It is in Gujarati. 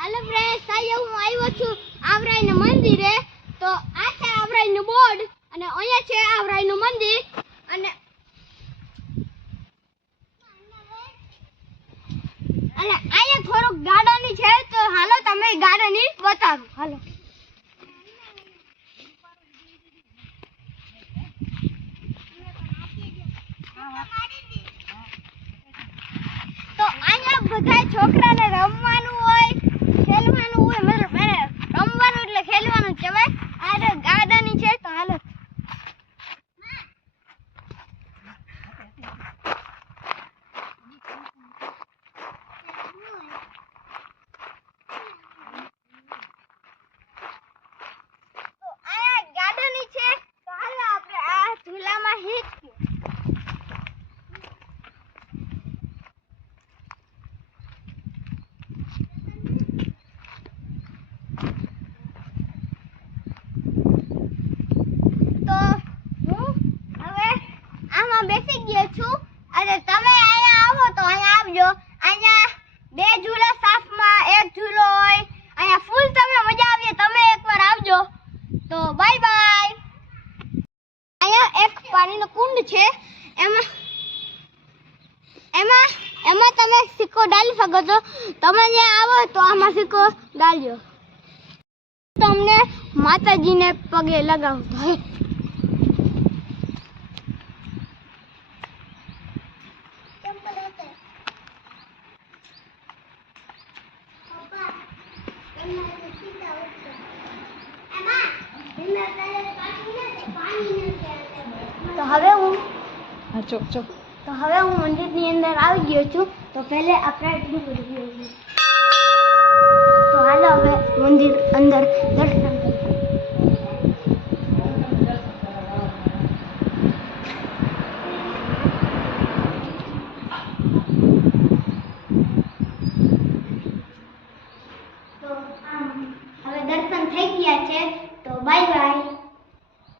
હાલો ફ્રેન્ડ્સ, અહીંયા હું આવ્યો છું આવરાઈના મંદિરે. તો આ છે આવરાઈનું બોર્ડ અને અહીંયા છે આવરાઈનું મંદિર. અને અહીંયા થોડુંક ગાર્ડન છે, તો હાલો તમે ગાર્ડન બતાવો. હાલો તો અહીંયા બધા છોકરાને રમવાનું હોય, ખેલવાનું હોય, મતલબ રમવાનું એટલે ખેલવાનું જ કહેવાય. આ ગાર્ડન છે, તો હાલો બેસી ગયો છું. અને તમે અહીંયા આવો તો અહીંયા આવજો. અહીંયા 2 ઝૂલા સાફમાં 1 ઝૂલો હોય. અહીંયા ફૂલ તમે મજા આવે, તમે એકવાર આવજો. તો બાય બાય. અહીંયા એક પાણીનો કુંડ છે, એમાં તમે સિક્કો ડાલી શકો છો. તમે ત્યાં આવો તો આમાં સિક્કો ડાલજો. તમને માતાજીને પગે લગાવતો હોય. તો હવે હું મંદિરની અંદર આવી ગયો છું. તો પહેલે આપણે તો હાલો હવે મંદિર અંદર દર્શન કરીએ. તો હવે દર્શન થઈ ગયા છે. તો બાય બાય.